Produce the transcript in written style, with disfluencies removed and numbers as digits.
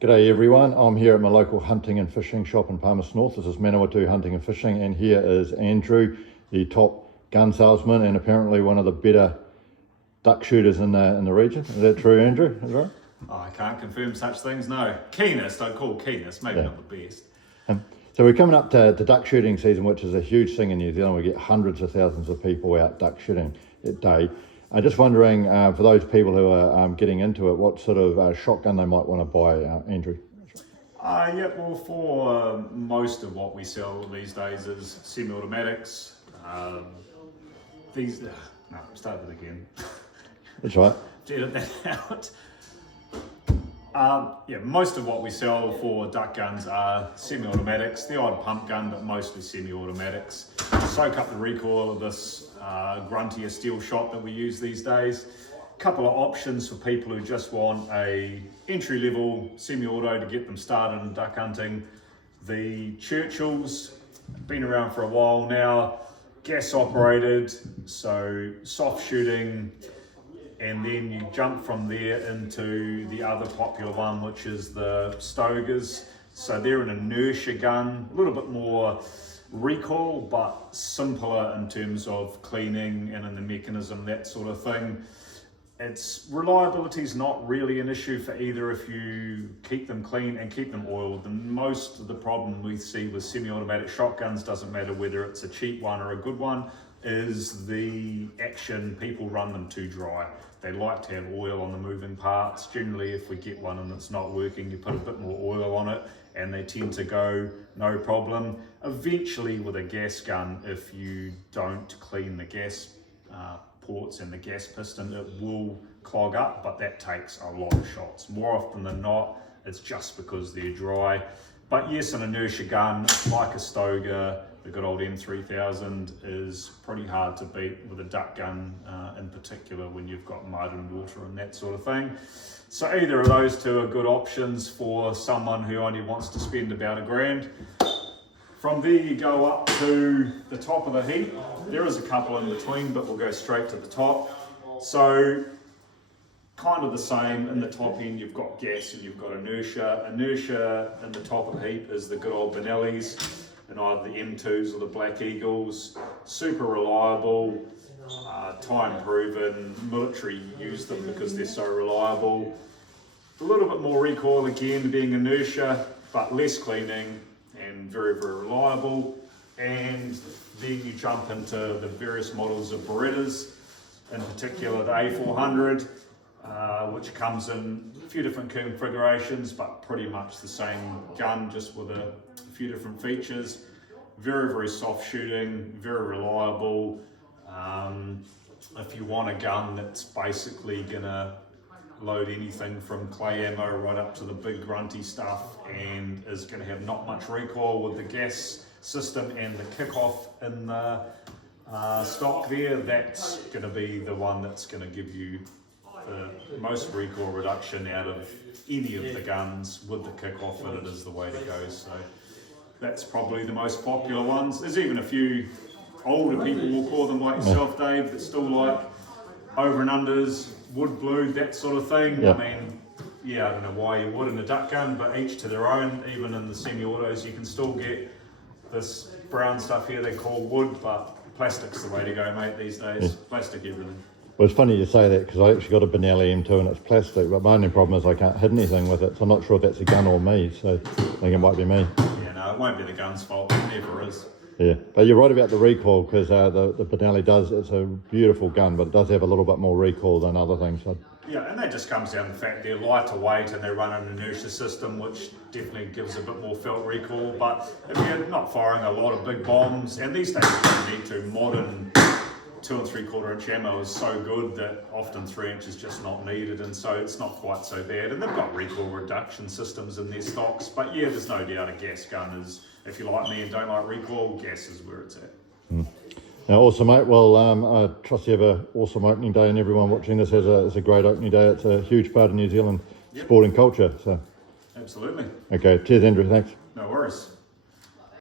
G'day everyone, I'm here at my local hunting and fishing shop in Palmerston North. This is Manawatu Hunting and Fishing, and here is Andrew, the top gun salesman and apparently one of the better duck shooters in the region. Is that true, Andrew? Is that right? Oh, I can't confirm such things, no. Keenest, I'd call keenest, maybe not the best. So we're coming up to duck shooting season, which is a huge thing in New Zealand. We get hundreds of thousands of people out duck shooting that day. I'm just wondering, for those people who are getting into it, what sort of shotgun they might want to buy, Andrew? Well, for most of what we sell these days is semi-automatics. Start it again. That's right. Edit that out. Most of what we sell for duck guns are semi-automatics, the odd pump gun, but mostly semi-automatics. Soak up the recoil of this gruntier steel shot that we use these days. A couple of options for people who just want a entry-level semi-auto to get them started in duck hunting. The Churchills, been around for a while now, gas operated, so soft shooting, and then you jump from there into the other popular one, which is the Stogers. So they're an inertia gun, a little bit more recoil, but simpler in terms of cleaning and in the mechanism, that sort of thing. Its reliability is not really an issue for either if you keep them clean and keep them oiled. And most of the problem we see with semi-automatic shotguns, doesn't matter whether it's a cheap one or a good one, is the action. People run them too dry. They like to have oil on the moving parts. Generally, if we get one and it's not working, you put a bit more oil on it and they tend to go no problem. Eventually with a gas gun, if you don't clean the gas ports and the gas piston, it will clog up, but that takes a lot of shots. More often than not, it's just because they're dry. But yes, an inertia gun like a Stoger, the good old M3000, is pretty hard to beat with a duck gun in particular when you've got mud and water and that sort of thing. So either of those two are good options for someone who only wants to spend about $1,000. From there you go up to the top of the heap. There is a couple in between, but we'll go straight to the top. So kind of the same. In the top end you've got gas and you've got inertia. Inertia in the top of the heap is the good old Benellis, and either the M2s or the Black Eagles. Super reliable, time proven. Military use them because they're so reliable. A little bit more recoil again, being inertia, but less cleaning and very, very reliable. And then you jump into the various models of Berettas, in particular the A400, which comes in a few different configurations, but pretty much the same gun, just with a few different features. Very, very soft shooting, very reliable. If you want a gun that's basically gonna load anything from clay ammo right up to the big grunty stuff and is going to have not much recoil with the gas system and the kickoff in the stock there, that's going to be the one that's going to give you the most recoil reduction out of any of the guns with the kickoff, and it is the way to go. So that's probably the most popular ones. There's even a few older people, we'll call them, like yourself, Dave, that still like over and unders, wood blue, that sort of thing. Yep. I mean, I don't know why you would in a duck gun, but each to their own. Even in the semi-autos, you can still get this brown stuff here they call wood, but plastic's the way to go, mate, these days. Yeah. Plastic everything. Well, it's funny you say that because I actually got a Benelli M2 and it's plastic, but my only problem is I can't hit anything with it, so I'm not sure if that's a gun or me, so I think it might be me. Yeah, no, it won't be the gun's fault, it never is. Yeah, but you're right about the recoil, because the Benelli does, it's a beautiful gun, but it does have a little bit more recoil than other things. So. Yeah, and that just comes down to the fact they're lighter weight and they run an inertia system, which definitely gives a bit more felt recoil. But if you're not firing a lot of big bombs, and these days you don't need to, modern 2 3/4 inch ammo is so good that often 3 inch is just not needed, and so it's not quite so bad. And they've got recoil reduction systems in their stocks, but yeah, there's no doubt a gas gun is, if you like me and don't like recoil, gas is where it's at. Now, awesome, mate. Well, I trust you have an awesome opening day, and everyone watching this has a great opening day. It's a huge part of New Zealand sporting culture. So, absolutely. Okay, cheers, Andrew. Thanks. No worries.